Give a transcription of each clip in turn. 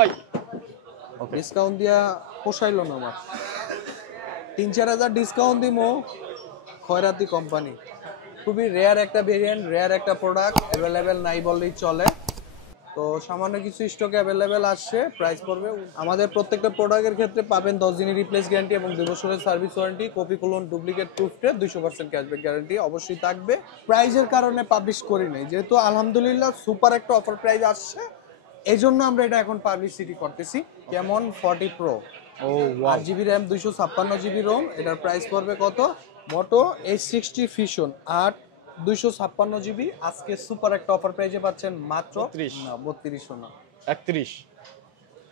ওই ডিসকাউন্ট দিয়া পোষাইলো না আমার ৩-৪ হাজার ডিসকাউন্ট দিমো খয়রাতি কোম্পানি খুবই রেয়ার একটা ভেরিয়েন্ট রেয়ার একটা প্রোডাক্ট অ্যাভেলেবেল নাই বললেই চলে তো সামান্য কিছু স্টকে অ্যাভেলেবেল আসছে প্রাইস পড়বে আমাদের প্রত্যেকটা প্রোডাক্টের ক্ষেত্রে পাবেন 10 দিনের রিপ্লেস গ্যারান্টি এবং 2 বছরের service warranty copy colon duplicate প্রুফে 200% ক্যাশব্যাক গ্যারান্টি অবশ্যই থাকবে প্রাইজের কারণে পাবলিশ করি নাই যেহেতু আলহামদুলিল্লাহ সুপার একটা অফার প্রাইস আসছে এই জন্য আমরা এটা এখন পাবলিসিটি করতেছি কেমন 40 প্রো ও 8 জিবি র্যাম 256 জিবি রোম এটার প্রাইস পড়বে কত মোটো H60 ফিউশন 8 256 জিবি আজকে সুপার একটা অফার প্রাইসে পাচ্ছেন মাত্র 32 না 31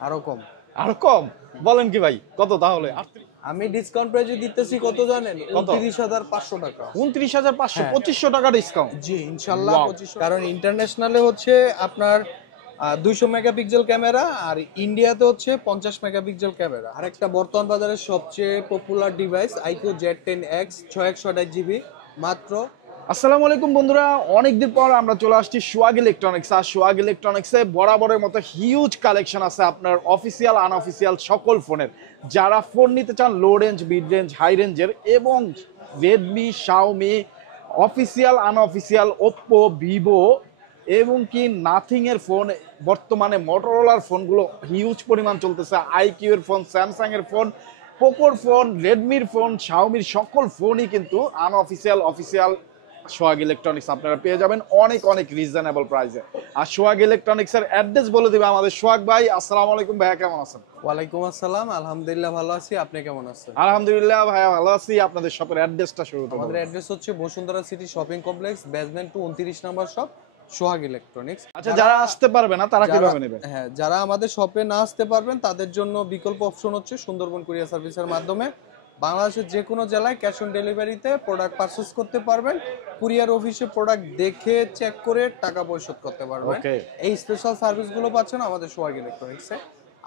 আরো কম আর কম বলেন কি ভাই কত তাহলে আমি ডিসকাউন্ট প্রাইসে দিতেছি কত জানেন 29500 টাকা 29500 2500 টাকা ডিসকাউন্ট জি ইনশাআল্লাহ 2500 কারণ ইন্টারন্যাশনালে হচ্ছে আপনার 200 মেগাপিক্সেল ক্যামেরা আর ইন্ডিয়াতে হচ্ছে 50 মেগাপিক্সেল ক্যামেরা আরেকটা বর্তমান বাজারের সবচেয়ে popular device iQOO Z10X 6128 GB মাত্র আসসালামু আলাইকুম বন্ধুরা অনেকদিন পর আমরা চলে আসছি সোহাগ ইলেকট্রনিক্স আর সোহাগ ইলেকট্রনিক্সে বরাবরের মতো হিউজ কালেকশন আছে আপনার অফিসিয়াল আনঅফিসিয়াল সকল ফোনের যারা ফোন নিতে চান low range mid range high রেঞ্জের এবং Redmi Xiaomi official unofficial Oppo Vivo এবং কি নাথিং এর ফোন বর্তমানে মোটরোলার ফোনগুলো হিউজ পরিমাণ চলতেছে আইকিউ এর ফোন স্যামসাং এর ফোন পোকোর ফোন রেডমির ফোন শাওমির সকল ফোনই কিন্তু আনঅফিসিয়াল অফিসিয়াল সোহাগ ইলেকট্রনিক্স আপনারা পেয়ে যাবেন অনেক অনেক রিজনেবল প্রাইসে আর সোহাগ ইলেকট্রনিক্স এর অ্যাড্রেস বলে দিবে আমাদের সোহাগ ভাই আসসালামু আলাইকুম ভাইয়া কেমন আছেন ওয়ালাইকুম আসসালাম আলহামদুলিল্লাহ ভালো আছি আপনি কেমন আছেন আলহামদুলিল্লাহ ভাইয়া ভালো আছি আপনাদের শপের অ্যাড্রেসটা শুরু করুন আমাদের অ্যাড্রেস হচ্ছে Bashundhara city shopping complex basement 29 number shop Sohag electronics আচ্ছা যারা আসতে পারবে না তারা কিভাবে নেবে হ্যাঁ যারা আমাদের শপে না আসতে পারবেন তাদের জন্য বিকল্প অপশন হচ্ছে সুন্দরবন কুরিয়ার সার্ভিসের মাধ্যমে বাংলাদেশের যে কোনো জেলায় ক্যাশ অন ডেলিভারিতে প্রোডাক্ট পারচেজ করতে পারবেন কুরিয়ার অফিসে প্রোডাক্ট দেখে চেক করে টাকা পরিশোধ করতে পারবেন এই স্পেশাল সার্ভিসগুলো পাচ্ছেন আমাদের সোহাগ ইলেকট্রনিক্সে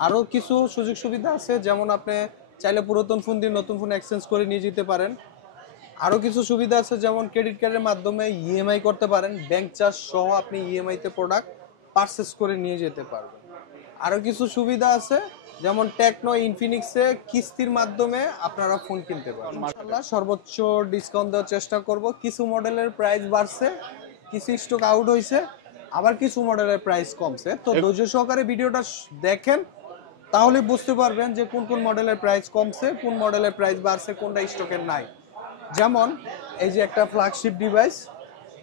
আরও কিছু সুযোগ সুবিধা আছে যেমন আপনি চাইলে পুরাতন ফোন দিয়ে নতুন ফোন এক্সচেঞ্জ করে নিয়ে যেতে পারেন আরও কিছু সুবিধা আছে যেমন ক্রেডিট কার্ডের মাধ্যমে ইএমআই করতে পারেন ব্যাংক চার্জ সহ আপনি ইএমআইতে প্রোডাক্ট পারচেজ করে নিয়ে যেতে পারবেন আরও কিছু সুবিধা আছে যেমন টেকনো ইনফিনিক্সে কিস্তির মাধ্যমে আপনারা ফোন কিনতে পারেন ইনশাআল্লাহ সর্বোচ্চ ডিসকাউন্ট দেওয়ার চেষ্টা করব কিছু মডেলের প্রাইস বাড়ছে কিছু স্টক আউট হয়েছে আবার কিছু মডেলের প্রাইস কমছে তো ধৈর্য সহকারে ভিডিওটা দেখেন তাহলে বুঝতে পারবেন যে কোন কোন মডেলের প্রাইস কমছে কোন মডেলের প্রাইস বাড়ছে কোনটা স্টকের নাই যেমন এই যে একটা ফ্ল্যাগশিপ ডিভাইস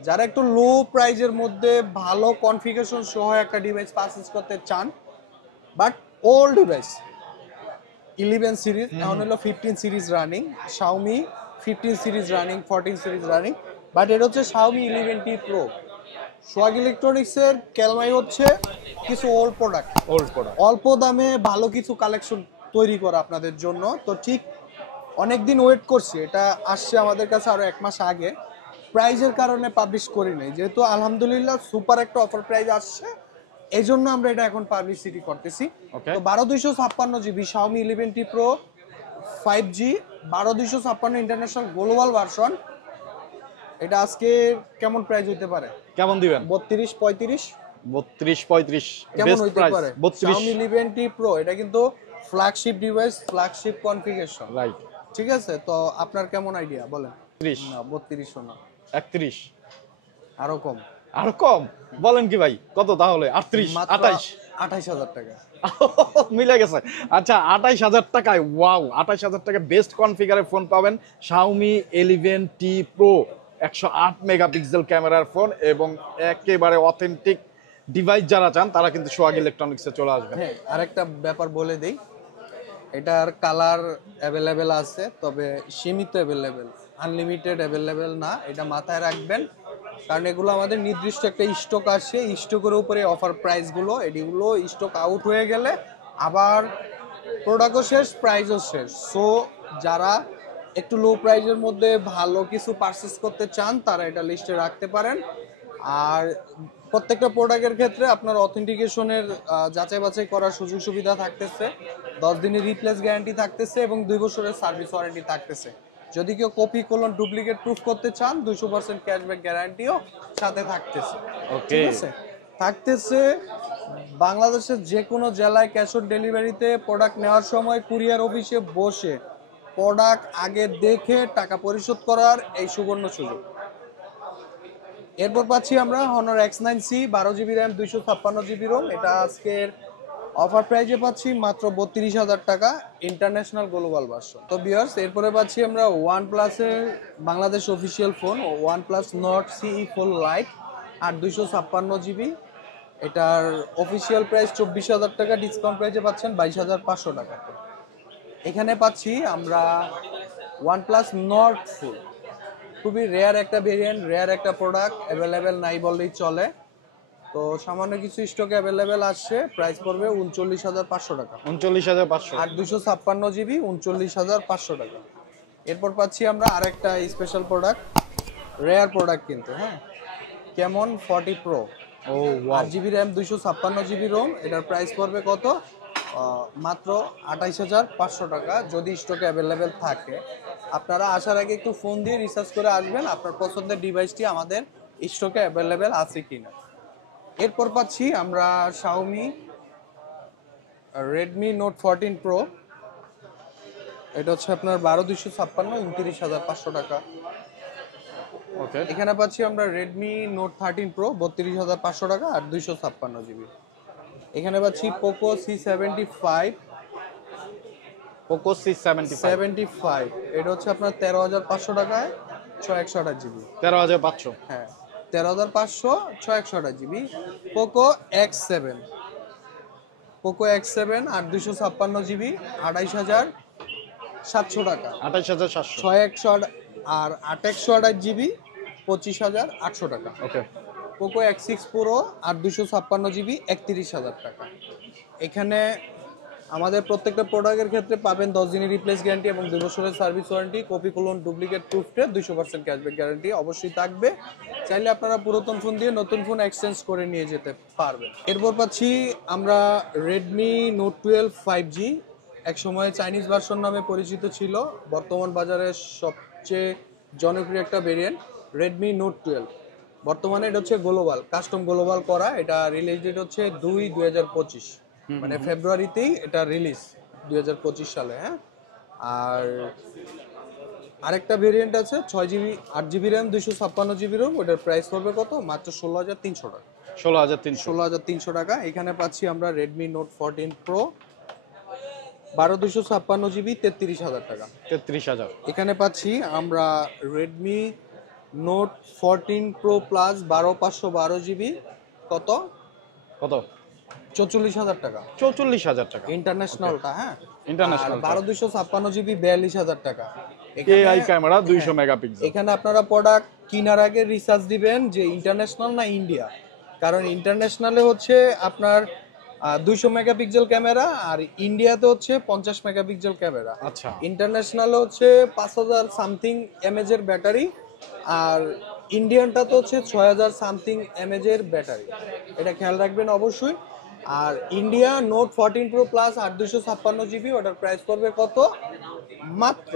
যারা একটু লো প্রাইজের মধ্যে ভালো কনফিগারেশন সহ একটা ডিভাইস পারচেজ করতে চান বাট ওল্ড ডিভাইস 11 সিরিজ এখন হলো 15 series running Xiaomi 15 series running 14 series running but এটা হচ্ছে Xiaomi 11T Pro সোহাগ ইলেকট্রনিক্সের ক্যালমাই হচ্ছে কিছু ওল্ড প্রোডাক্ট অল্প দামে ভালো কিছু কালেকশন তৈরি করা আপনাদের জন্য তো ঠিক অনেকদিন ওয়েট করছি এটা আসছে আমাদের কাছে আরো 1 মাস আগে প্রাইজের কারণে পাবলিশ করি নাই যেহেতু আলহামদুলিল্লাহ সুপার একটা অফার প্রাইস আসছে এই জন্য আমরা এটা এখন পাবলিসিটি করতেছি তো 12256 GB Xiaomi 11T Pro 5G 12256 international global version এটা আজকে কেমন প্রাইস হইতে পারে কেমন দিবেন 32 35 32 35 কেমন বেস্ট হইতে প্রাইস পারে 32 Xiaomi 11T Pro এটা কিন্তু flagship device flagship configuration right ঠিক আছে তো আপনার কেমন আইডিয়া বলেন 30 না 32 না 31 আরো কম আর কম বলেন কি ভাই কত তাহলে 38 28 28000 টাকা মিলে গেছে আচ্ছা 28000 টাকায় ওয়াও 28000 টাকা বেস্ট কনফিগারের ফোন পাবেন Xiaomi 11T Pro 108 মেগাপিক্সেল ক্যামেরার ফোন এবং একেবারে অথেন্টিক ডিভাইস যারা চান তারা কিন্তু সোহাগ ইলেকট্রনিক্সে চলে আসবেন হ্যাঁ আরেকটা ব্যাপার বলে দেই এটার কালার অ্যাভেলেবেল আছে তবে সীমিত অ্যাভেলেবেল আনলিমিটেড অ্যাভেলেবেল না এটা মাথায় রাখবেন কারণ এগুলো আমাদের নির্দিষ্ট একটা স্টক আসে স্টকের উপরে অফার প্রাইসগুলো এগুলো স্টক আউট হয়ে গেলে আবার প্রোডাক্টও শেষ প্রাইসও শেষ সো যারা একটু লো প্রাইসের মধ্যে ভালো কিছু পারচেজ করতে চান তারা এটা লিস্টে রাখতে পারেন আর প্রত্যেকটা প্রোডাক্টের ক্ষেত্রে আপনার অথেন্টিকেশনের যাচাই বাছাই করার সুযোগ সুবিধা থাকতেছে 10 দিনের রিপ্লেস গ্যারান্টি থাকতেছে এবং 2 বছরের সার্ভিস ওয়ারেন্টি থাকতেছে যদি কেউ কপি কোলন ডুপ্লিকেট প্রুফ করতে চান 200% ক্যাশব্যাক গ্যারান্টিও সাথে থাকতেছে ঠিক আছে থাকতেছে বাংলাদেশের যে কোনো জেলায় ক্যাশ অন ডেলিভারিতে প্রোডাক্ট নেওয়ার সময় কুরিয়ার অফিসে বসে প্রোডাক্ট আগে দেখে টাকা পরিশোধ করার এই সুবর্ণ সুযোগ। এরপর পাচ্ছি আমরা Honor X9C 12 GB RAM 256 GB ROM. এটা আজকের অফার প্রাইজে পাচ্ছি মাত্র 32,000 টাকা, ইন্টারন্যাশনাল গ্লোবাল ভার্সন। তো ভিউয়ার্স, এরপরে পাচ্ছি আমরা OnePlus-এর Bangladesh official phone OnePlus Nord CE Full Lite 8 256 GB। এটার অফিসিয়াল প্রাইস 24,000 টাকা, ডিসকাউন্ট প্রাইজে পাচ্ছেন 22,500 টাকা। এখানে পাচ্ছি আমরা OnePlus Nord Full, খুবই রেয়ার একটা ভেরিয়েন্ট, রেয়ার একটা প্রোডাক্ট, অ্যাভেলেবেল নাই বললেই চলে। তো সামান্য কিছু স্টকে অ্যাভেলেবেল আসছে, প্রাইস পড়বে 39,500 টাকা। 39,500। 8 256 GB 39,500 টাকা। এরপর পাচ্ছি আমরা আরেকটা স্পেশাল প্রোডাক্ট, রেয়ার প্রোডাক্ট কিন্তু, হ্যাঁ, Camon 40 Pro। ও 8 GB র্যাম 256 GB রোম। এটার প্রাইস পড়বে কত? মাত্র 28,500 টাকা, যদি স্টকে অ্যাভেলেবেল থাকে। আপনারা আসার আগে একটু ফোন দিয়ে রিসার্চ করে আসবেন আপনার পছন্দের ডিভাইসটি আমাদের স্টকে অ্যাভেলেবেল আছে কিনা। এরপর পাচ্ছি আমরা Xiaomi Redmi Note 14 Pro। এটা হচ্ছে আপনার 12,256 29,500 টাকা। ওকে। এখানে পাচ্ছি আমরা Redmi Note 13 Pro 32,500 টাকা, 8 256 GB। এখানে পাচ্ছি Poco C75 75, এটা হচ্ছে আপনার 13,500 টাকায় 628 GB। 13,500। হ্যাঁ, 13,500 628 GB। Poco X7 8 256 GB 28,700 টাকা। 28,700। 6 আর 8 128 GB 25,800 টাকা। ওকে। Poco X6 Pro 8 256 GB 31,000 টাকা। এখানে আমাদের প্রত্যেকটা প্রোডাক্টের ক্ষেত্রে পাবেন 10 দিনের রিপ্লেস গ্যারান্টি এবং 2 বছরের service warranty, copy colon duplicate প্রুফে 200% ক্যাশব্যাক গ্যারান্টি অবশ্যই থাকবে। চাইলে আপনারা পুরাতন ফোন দিয়ে নতুন ফোন এক্সচেঞ্জ করে নিয়ে যেতে পারবেন। এরপর পাচ্ছি আমরা Redmi Note 12 5G, একসময় চাইনিজ ভার্সন নামে পরিচিত ছিল, বর্তমান বাজারে সবচেয়ে জনপ্রিয় একটা ভেরিয়েন্ট Redmi Note 12। বর্তমানে এটা হচ্ছে গ্লোবাল, কাস্টম গ্লোবাল করা। এটা রিলিজ ডেট হচ্ছে 2/2025, মানে ফেব্রুয়ারিতেই এটা রিলিজ 2025 সালে। হ্যাঁ, আর আরেকটা ভেরিয়েন্ট আছে 6GB 8GB RAM 256 GB ROM. ওটার প্রাইস পড়বে কত? মাত্র 16,300 টাকা। 16,300 টাকা। এখানে পাচ্ছি আমরা Redmi Note 14 Pro 12 256 GB 33,000 টাকা। 33,000। এখানে পাচ্ছি আমরা Redmi Note 14 Pro Plus 12 512 GB, কত? 44,000 টাকা। 44,000 টাকা ইন্টারন্যাশনালটা, হ্যাঁ, ইন্টারন্যাশনাল। 12 256 GB 42,000 টাকা। AI camera 200 megapixel. এখানে আপনারা প্রোডাক্ট কেনার আগে রিসার্চ দিবেন যে ইন্টারন্যাশনাল না ইন্ডিয়া, কারণ ইন্টারন্যাশনালে হচ্ছে আপনার 200 মেগাপিক্সেল ক্যামেরা, আর ইন্ডিয়াতে হচ্ছে 50 মেগাপিক্সেল ক্যামেরা। আচ্ছা। ইন্টারন্যাশনালে হচ্ছে 5,000 সামথিং এমএএচ এর ব্যাটারি, আর ইন্ডিয়ানটা তো হচ্ছে 6,000 সামথিং এমএএচ এর ব্যাটারি, এটা খেয়াল রাখবেন অবশ্যই। আর India note 14 Pro Plus 8 256 GB, ওটার প্রাইস পড়বে কত? মাত্র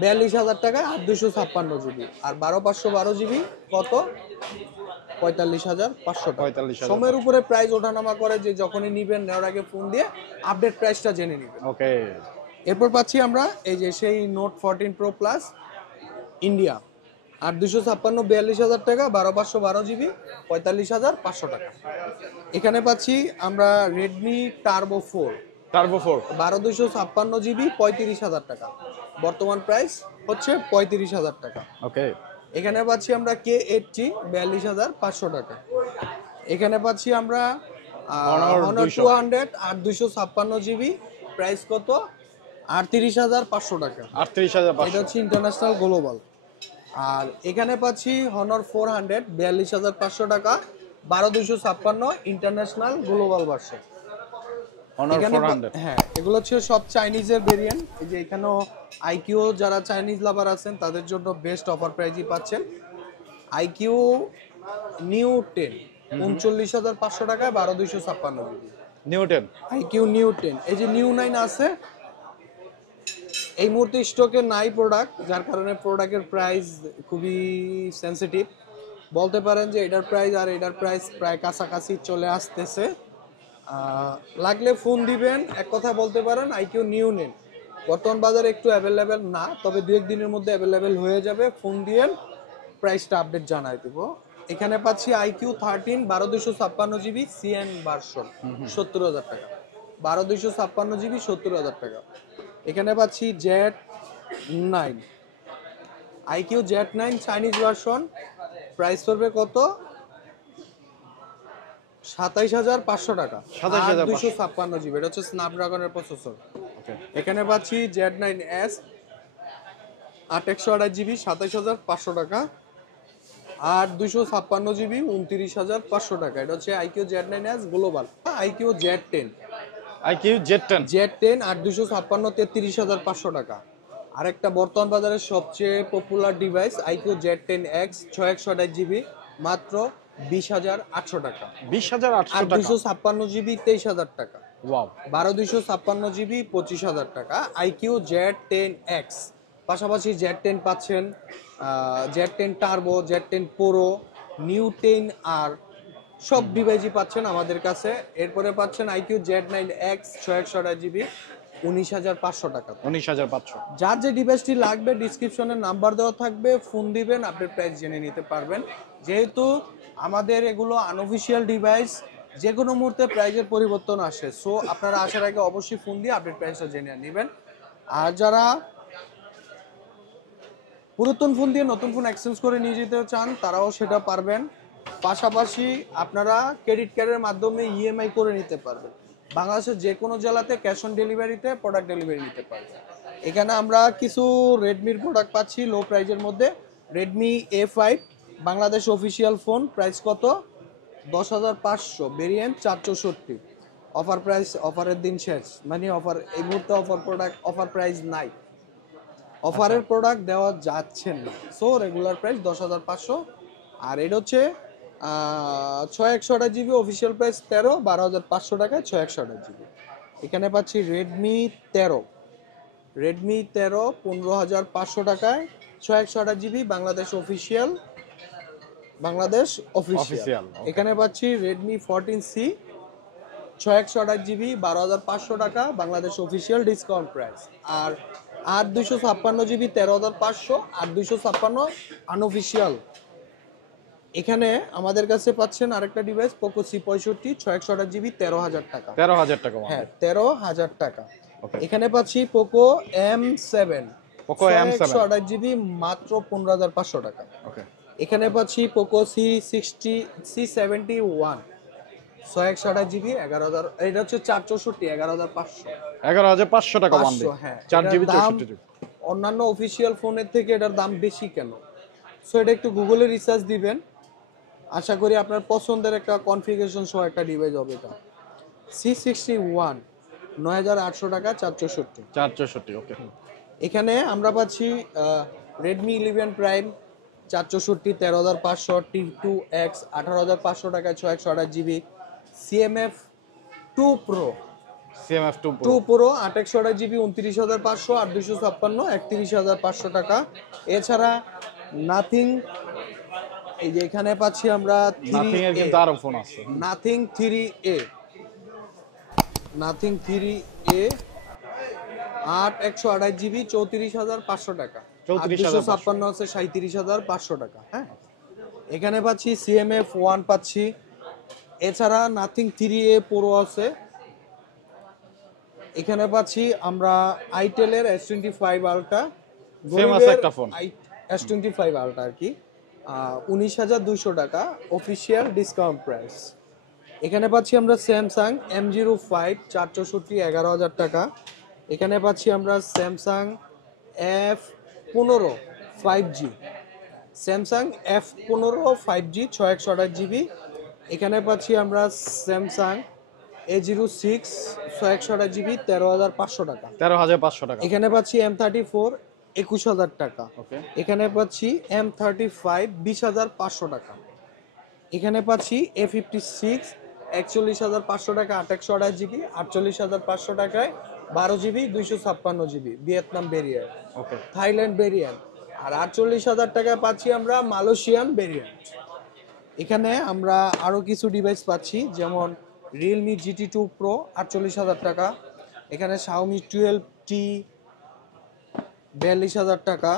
42,000 টাকায় 8 256 GB। আর 12 512 GB কত? 45,500 টাকা। 45,000। সময়ের উপরে প্রাইস ওঠানামা করে, যে যখনই নিবেন নেওয়ার আগে ফোন দিয়ে আপডেট প্রাইসটা জেনে নেবেন। ওকে। এরপর পাচ্ছি আমরা এই যে সেই নোট 14 Pro Plus ইন্ডিয়া 8 256 42,000 টাকা, 12 512 GB 45,500 টাকা। এখানে পাচ্ছি আমরা Redmi Turbo 4 12 256 GB 35,000 টাকা, বর্তমান প্রাইস হচ্ছে 35,000 টাকা। ওকে। এখানে পাচ্ছি আমরা K80 42,500 টাকা। এখানে পাচ্ছি আমরা Honor 200 8 256 GB, প্রাইস কত? 38,500 টাকা। 38,500। এটা হচ্ছে ইন্টারন্যাশনাল গ্লোবাল। আর এখানে পাচ্ছি Honor 400 42,500 টাকা, 12 256 ইন্টারন্যাশনাল গ্লোবাল ভার্সন। Honor 400। হ্যাঁ, এগুলো হচ্ছে সব চাইনিজের ভেরিয়েন্ট। এই যে এখানেও আইকিউ, যারা চাইনিজ লাভার আছেন তাদের জন্য বেস্ট অফার প্রাইজই পাচ্ছেন। আইকিউ নিউ 10 39,500 টাকায় 12 256 GB। নিউ 10 আইকিউ নিউ 10, এই যে নিউ 9 আছে, এই মুহূর্তে স্টকে নাই প্রোডাক্ট, যার কারণে প্রোডাক্টের প্রাইস খুবই সেনসিটিভ। বলতে পারেন যে এটার প্রাইস আর এটার প্রাইস প্রায় কাছাকাছি চলে আসতেছে। লাগলে ফোন দিবেন, এক কথা বলতে পারেন আইকিউ নিউ নেন, বর্তমান বাজারে একটু অ্যাভেলেবেল না, তবে দু এক দিনের মধ্যে অ্যাভেলেবেল হয়ে যাবে। ফোন দিয়েন, প্রাইসটা আপডেট জানাই দেব। এখানে পাচ্ছি আইকিউ 13 12 256 জিবি সিএন ভার্সন 70,000 টাকা, 12 256 জিবি 70,000 টাকা। এখানে পাচ্ছি Z 9, IQ Z 9 Chinese version, price পড়বে কত? 27,500 টাকা, 256 জিবি, এটা হচ্ছে স্ন্যাপড্রাগনের প্রসেসর। এখানে পাচ্ছি জেড 9S 8/128 জিবি 27,500 টাকা, আর 256 জিবি 29,500 টাকা। এটা হচ্ছে IQ Z 9S global. IQ Z 10, IQ Z 10, Z 10 আর 256 33,500 টাকা। আরেকটা বর্তমান বাজারের সবচেয়ে popular device IQ Z 10X 6/128 GB মাত্র 20,800 টাকা, 20,800 আর টাকা। 256 জিবি 23,000 টাকা, ওয়াও, 12 256 জিবি 25,000 টাকা। আইকিউ জেড 10X, পাশাপাশি জেড 10 পাচ্ছেন, Z 10 turbo, Z 10 pro, new 10 আর সব ডিভাইসই পাচ্ছেন আমাদের কাছে। এরপরে পাচ্ছেন আইকিউ জেড 9X 6/128 জিবি 19,500 টাকা। 19,500। যার যে ডিভাইসটি লাগবে ডিসক্রিপশনে নাম্বার দেওয়া থাকবে, ফোন দিবেন, আপনি প্রাইস জেনে নিতে পারবেন। যেহেতু আমাদের এগুলো আনঅফিশিয়াল ডিভাইস, যে কোনো মুহূর্তে প্রাইসের পরিবর্তন আসে, সো আপনারা আসার আগে অবশ্যই ফোন দিয়ে আপডেট প্রাইসটা জেনে নেবেন। আর যারা পুরাতন ফোন দিয়ে নতুন ফোন এক্সচেঞ্জ করে নিয়ে যেতে চান তারাও সেটা পারবেন। পাশাপাশি আপনারা ক্রেডিট কার্ডের মাধ্যমে ইএমআই করে নিতে পারবেন। বাংলাদেশের যে কোনো জেলাতে ক্যাশ অন ডেলিভারিতে প্রোডাক্ট ডেলিভারি নিতে পারবেন। এখানে আমরা কিছু রেডমির প্রোডাক্ট পাচ্ছি লো প্রাইজের মধ্যে। Redmi A5 Bangladesh official phone, price কত? 10,500, ভেরিয়েন্ট 464। অফার প্রাইস, অফারের দিন শেষ, মানে অফার এই মুহূর্তে অফার প্রোডাক্ট, অফার প্রাইস নাই, অফারের প্রোডাক্ট দেওয়া যাচ্ছে না, সো রেগুলার প্রাইস 10,500। আর এটা হচ্ছে 6/128 জিবি, অফিসিয়াল প্রাইস 13, 12,500 টাকায় 6/128 জিবি। এখানে পাচ্ছি রেডমি 13, রেডমি 13 15,500 টাকায় 6/128 GB, Bangladesh official, Bangladesh official. এখানে পাচ্ছি রেডমি 14C 6/128 জিবি 12,500 টাকা, বাংলাদেশ অফিসিয়াল, ডিসকাউন্ট প্রাইস। আর 256 জিবি 13,500, আর 256 আনঅফিসিয়াল। এখানে আমাদের কাছে পাচ্ছেন আরেকটা ডিভাইস পোকো C65 6/128 জিবি 13,000 টাকা, 13,000 টাকা। হ্যাঁ 13,000 টাকা। এখানে পাচ্ছি Poco M7, Poco M7 6/128 GB মাত্র 15,500 টাকা। ওকে। এখানে পাচ্ছি পোকো C71 6/128 জিবি 11,000, এটা হচ্ছে 464, 11,500, 11,500 টাকা ওয়ান ডে। হ্যাঁ 4 জিবি এটার দাম 64 জিবি। অন্যান্য অফিসিয়াল ফোনের থেকে এটার দাম বেশি কেন? সো এটা একটু গুগলে রিসার্চ দিবেন, আশা করি আপনার পছন্দের একটা কনফিগারেশন সহ একটা ডিভাইস হবে এটা। C61 9,800 টাকা, 464। 464, ওকে। এখানে আমরা পাচ্ছি রেডমি 11 প্রাইম 464, 13,500, T2X 18,500 টাকায় 6/128 GB, CMF 2 Pro, CMF 2 2 Pro 8/128 GB 29,500, আর 256 31,500 টাকা। এছাড়া নাথিং, এই যে এখানে পাচ্ছি আমরা নাথিং এর কিন্তু আরো ফোন আছে। Nothing 3A, nothing 3A 8/128 GB 34,500 টাকা, 256 আছে 37,500 টাকা। হ্যাঁ, এখানে পাচ্ছি CMF 1 পাচ্ছি। এছাড়া নাথিং 3A Pro আছে। এখানে পাচ্ছি আমরা আইটেলের S25 আলট্রা, ফেমাস একটা ফোন, S25 আলট্রা আর কি, 19,200 টাকা, অফিসিয়াল, ডিসকাউন্ট প্রাইস। এখানে পাচ্ছি আমরা স্যামসাং M05 464, 11,000 টাকা। এখানে পাচ্ছি আমরা Samsung F15 5G, Samsung F15 5G 6/128 GB. এখানে পাচ্ছি আমরা স্যামসাং A06 6/128 জিবি 13,500 টাকা, 13,500 টাকা। এখানে পাচ্ছি M34 21,000 টাকা। এখানে পাচ্ছি M35 20,500 টাকা। এখানে পাচ্ছি A56 41,500 টাকা, 8/128 জিবি, 48,500 টাকায় 12 GB 256 GB, Vietnam variant, Thailand variant. আর 48,000 টাকায় পাচ্ছি আমরা মালয়েশিয়ান ভেরিয়েন্ট। এখানে আমরা আরো কিছু ডিভাইস পাচ্ছি, যেমন রিয়েলমি GT2 Pro 48,000 টাকা, এখানে Xiaomi 12T 42,000 টাকা,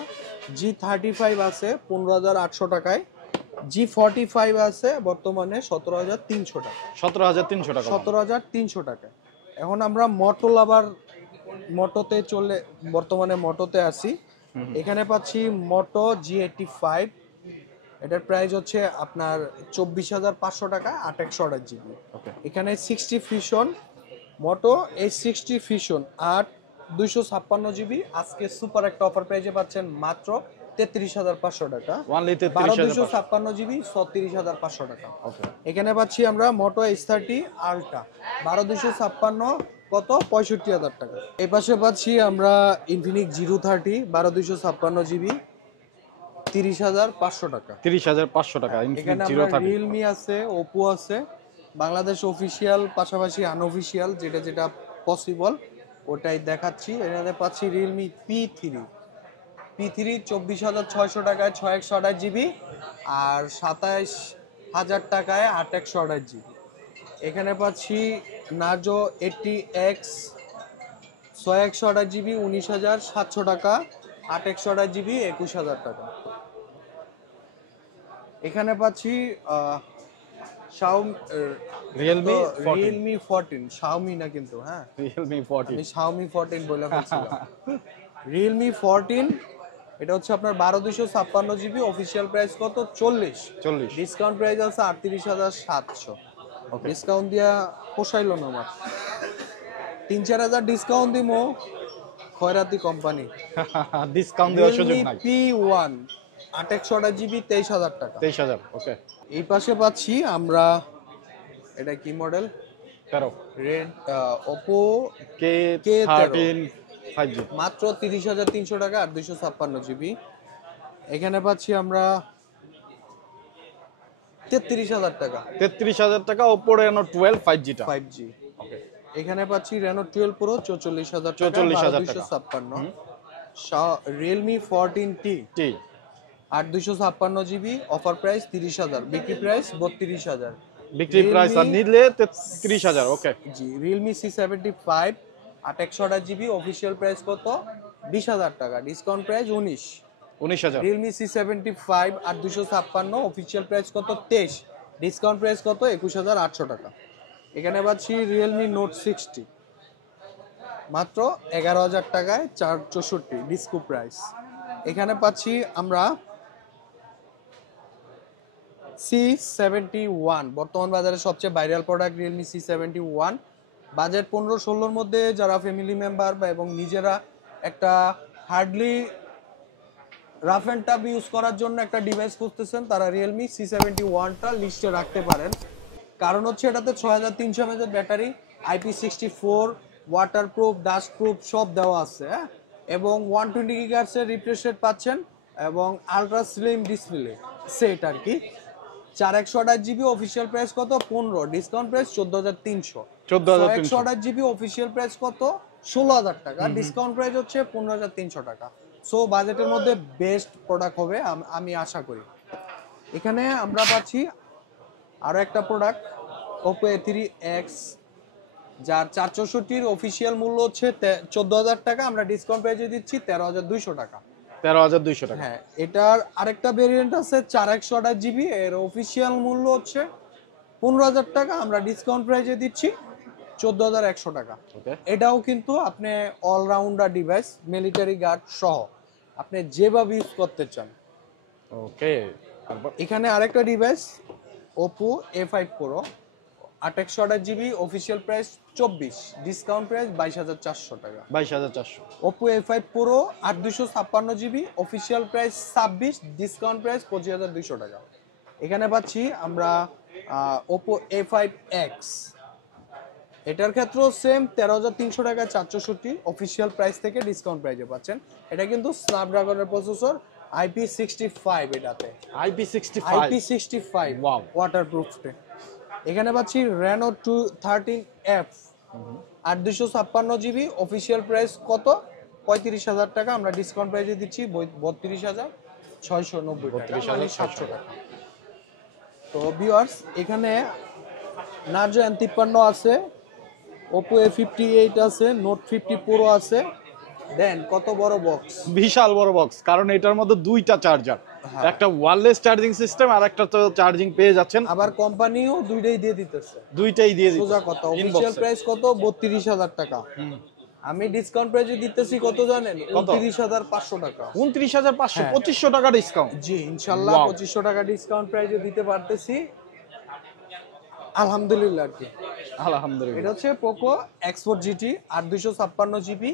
G35 আছে 15,800 টাকায়, G45 আছে বর্তমানে 17,300 টাকা। 17,300 টাকা। 17,300 টাকা। এখন আমরা মোটোতে চলে, বর্তমানে মোটোতে আছি। এখানে পাচ্ছি মোটো G85, এটার প্রাইস হচ্ছে আপনার 24,500 টাকা, 828 GB। এখানে 60 ফিউশন মোটো H60 ফিউশন 256 GB, আজকে সুপার একটা অফার প্রাইজে পাচ্ছেন মাত্র 33,500 টাকা। 256 GB 36,500 টাকা। এখানে পাচ্ছি আমরা মোটো H30 আলট্রা 256 কত 65,000 টাকা। এই পাশে পাচ্ছি আমরা ইনফিনিক্স 030 256 GB 30,500 টাকা। 30,500 টাকা। এখানে আমরা রিয়েলমি আছে, ওপো আছে, বাংলাদেশ অফিসিয়াল পাশাপাশি আনঅফিসিয়াল যেটা যেটা পসিবল ওটাই দেখাচ্ছি। এখানে পাচ্ছি রিয়েলমি P3 24,600 টাকায় 628 GB আর 27,000 টাকায় 828 GB। এখানে পাচ্ছি নার্জো 80X 628 GB 19,700 টাকা, 828 GB 21,000 টাকা। এখানে পাচ্ছি রিয়েলমি 14 Xiaomi না কিন্তু, হ্যাঁ Realme 14 আমি Xiaomi 14 বলে ফেলছিলাম। রিয়েলমি 14 এটা হচ্ছে আপনার 12,256 GB, অফিসিয়াল প্রাইস কত 40, ডিসকাউন্ট প্রাইস আছে 38,700। ডিসকাউন্ট দিয়া পোষাইলো না আমার, 3-4 হাজার ডিসকাউন্ট দিমো, খয়রাতি কোম্পানি। ডিসকাউন্ট দেওয়ার সুযোগ নাই। P1 828 GB 23,000 টাকা। 23,000। ওকে। এই পাশে পাচ্ছি আমরা, এটা কি model 13 red Oppo K13 5G মাত্র 30,300 টাকা আর 256 GB। এখানে পাচ্ছি আমরা 33,000 টাকা। 33,000 টাকা Oppo Reno 12 5G টা। 5G। এখানে পাচ্ছি Reno 12 Pro 44,000 টাকা, 256। Realme 14T টি 856 GB, অফার প্রাইস 30,000, বিক্রি প্রাইস 32,000। বিক্রি প্রাইস আর নিলে 33,000। ওকে জি। Realme C75 828 GB, official price কত 20,000 টাকা, discount price 19,000। Realme C75 856, official price কত 23, ডিসকাউন্ট প্রাইস কত 21,800 টাকা। এখানে পাচ্ছি Realme Note 60 মাত্র 11,000 টাকায় 464, ডিসকো প্রাইস। এখানে পাচ্ছি আমরা C71, বর্তমান বাজারে সবচেয়ে viral product Realme C71। Budget 15-16 মধ্যে যারা ফ্যামিলি মেম্বার বা এবং নিজেরা একটা hardly rough and tough use করার জন্য একটা ডিভাইস খুঁজতেছেন, তারা Realme C71টা লিস্টে রাখতে পারেন। কারণ হচ্ছে এটাতে 6,300 mAh battery, IP64, waterproof, dustproof সব দেওয়া আছে, হ্যাঁ, এবং 120 GHz এর রিফ্রেশ রেট পাচ্ছেন এবং আলট্রা স্লিম ডিসপ্লে সেট আর কি। 428 GB, অফিসিয়াল প্রাইস কত 15, discount price 14,300। 128 GB, official price কত 16,000 টাকা, ডিসকাউন্ট প্রাইস হচ্ছে 15,300 টাকা। সো বাজেটের মধ্যে বেস্ট প্রোডাক্ট হবে আমি আশা করি। এখানে আমরা পাচ্ছি আরো একটা প্রোডাক্ট Oppo A3X, যার 464 অফিসিয়াল মূল্য হচ্ছে 14,000 টাকা, আমরা ডিসকাউন্ট প্রাইসে দিচ্ছি 13,200 টাকা। 13,200 টাকা। হ্যাঁ, এটার আরেকটা ভেরিয়েন্ট আছে 428 GB, এর অফিসিয়াল মূল্য হচ্ছে 15,000 টাকা, আমরা ডিসকাউন্ট প্রাইসে দিচ্ছি 14,100 টাকা। এটাও কিন্তু আপনি অলরাউন্ডার ডিভাইস, মিলিটারি গার্ড সহ আপনি যেভাবে ইউজ করতে চান। ওকে। এখানে আরেকটা device Oppo A5 Pro 828 GB, official price 24, discount price 22,400 টাকা। 22,400। Oppo A5 Pro 856 GB, official price 26, discount price 25,200 টাকা। এখানে পাচ্ছি আমরা Oppo A5X, এটার ক্ষেত্রেও সেম 13,300 টাকা 464, অফিসিয়াল প্রাইস থেকে ডিসকাউন্ট প্রাইসে পাচ্ছেন। এটা কিন্তু স্ন্যাপড্রাগনের প্রসেসর, IP65 এটাতে, IP65 ওয়াটারপ্রুফ। এখানে পাচ্ছি Reno 13F 856 GB, official price কত 35,000 টাকা, আমরা ডিসকাউন্ট প্রাইসে দিচ্ছি 32,690 টাকা, 700 টাকা। তো ভিউয়ার্স এখানে নার্জো N53 আছে, Oppo A58 আছে, Note 50 Pro আছে। দেন কত বড় বক্স, বিশাল বড় বক্স, কারণ এটার মধ্যে দুইটা চার্জার, হ্যাঁ। একটা ওয়্যারলেস চার্জিং সিস্টেম আর একটা তো চার্জিং পেয়ে যাচ্ছেন, আবার কোম্পানিও দুইটাই দিয়ে দিতেছে। দুইটাই দিয়ে সোজা দিচ্ছে কথা, অফিশিয়াল ইনবক্সে। প্রাইস কত? 32,000 টাকা। আমি ডিসকাউন্ট প্রাইসে দিতেছি কত জানেন? কত? 29,500 টাকা। 29,500, হ্যাঁ। 2500 টাকা ডিসকাউন্ট। জি ইনশাল্লাহ Wow. 2500 টাকা ডিসকাউন্ট প্রাইসে দিতে পারতেছি, আলহামদুলিল্লাহ আর কি। আলহামদুলিল্লাহ। এটা হচ্ছে পোকো X4 GT 8256 জিবি,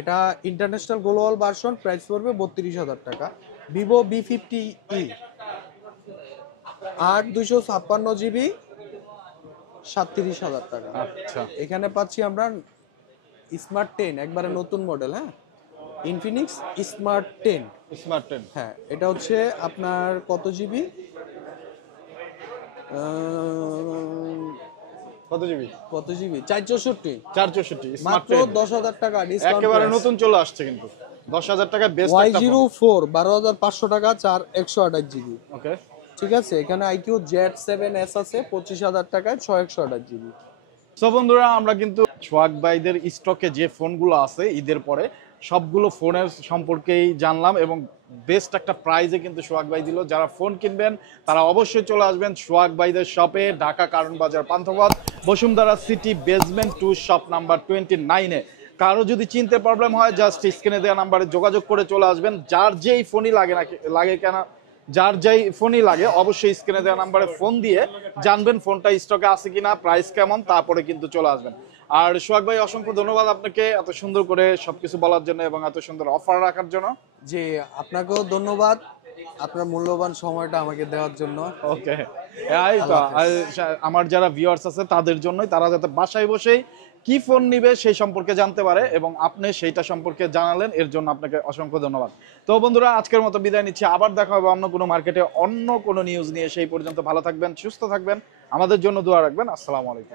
এটা ইন্টারন্যাশনাল গ্লোবাল ভার্সন, প্রাইস পড়বে 32,000 টাকা। ভিভো V50e 8256 জিবি 37,000 টাকা। আচ্ছা, এখানে পাচ্ছি আমরা স্মার্ট 10, একবারে নতুন মডেল, হ্যাঁ, ইনফিনিক্স স্মার্ট 10। স্মার্ট 10 হ্যাঁ, এটা হচ্ছে আপনার কত জিবি? কত জিবি? কত জিবি? 464, 464 স্মার্ট মাত্র 10 10,000 টাকা ডিসকাউন্ট। একেবারে নতুন চলে আসছে, কিন্তু 10,000 টাকা বেস্ট একটা ফোন। Y04 12,500 টাকা, 128 জিবি। ওকে, ঠিক আছে, এখানে IQ Z7S আছে 25,000 টাকায় 128 জিবি। সো বন্ধুরা, আমরা কিন্তু সোহাগ ভাইদের স্টকে যে ফোনগুলো আছে ঈদের পরে সবগুলো ফোনের সম্পর্কেই জানলাম, এবং বেস্ট একটা প্রাইজে কিন্তু সোহাগ ভাই দিল। যারা ফোন কিনবেন তারা অবশ্যই চলে আসবেন সোহাগ ভাইদের শপে, Dhaka Karwan Bazar Panthapath, Bashundhara city, basement 2, shop number 29-এ। কারো যদি চিনতে প্রবলেম হয়, জাস্ট স্ক্রিনে দেওয়া নাম্বারে যোগাযোগ করে চলে আসবেন। যার যেই ফোনই লাগে কেন, যার যেই ফোনই লাগে অবশ্যই স্ক্রিনে দেওয়া নাম্বারে ফোন দিয়ে জানবেন ফোনটা স্টকে আছে কিনা, প্রাইস কেমন, তারপরে কিন্তু চলে আসবেন। আর সোহাগ ভাই, অসংখ্য ধন্যবাদ আপনাকে এত সুন্দর করে সবকিছু বলার জন্য এবং এত সুন্দর অফার রাখার জন্য। জি, আপনাকেও ধন্যবাদ আপনার মূল্যবান সময়টা আমাকে দেওয়ার জন্য। ওকে, এই তো আমার যারা ভিউয়ার্স আছে তাদের জন্যই, তারা যাতে বাসায় বসেই কি ফোন নিবে সেই সম্পর্কে জানতে পারে, এবং আপনি সেইটা সম্পর্কে জানালেন, এর জন্য আপনাকে অসংখ্য ধন্যবাদ। তো বন্ধুরা, আজকের মতো বিদায় নিচ্ছি, আবার দেখা হবে অন্য কোনো মার্কেটে অন্য কোনো নিউজ নিয়ে। সেই পর্যন্ত ভালো থাকবেন, সুস্থ থাকবেন, আমাদের জন্য দোয়া রাখবেন। আসসালামু আলাইকুম।